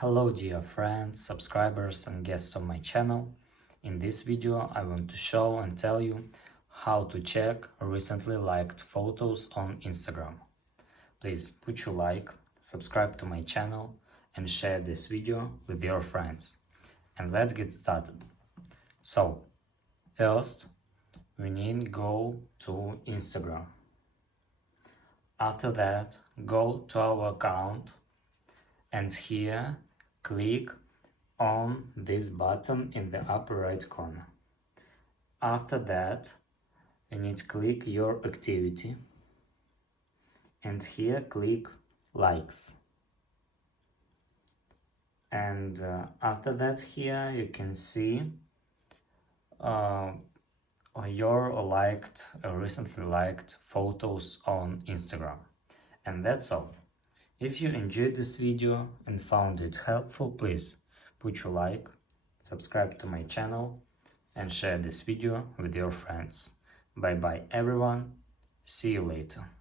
Hello dear friends, subscribers and guests on my channel. In this video I want to show and tell you how to check recently liked photos on Instagram. Please put your like, subscribe to my channel and share this video with your friends. And let's get started. So, first we need to go to Instagram. After that, go to our account and here click on this button in the upper right corner. After that, you need to click your activity and here click likes. And after that here you can see your recently liked photos on Instagram. And that's all. If you enjoyed this video and found it helpful, please put your like, subscribe to my channel and share this video with your friends. Bye bye everyone, see you later.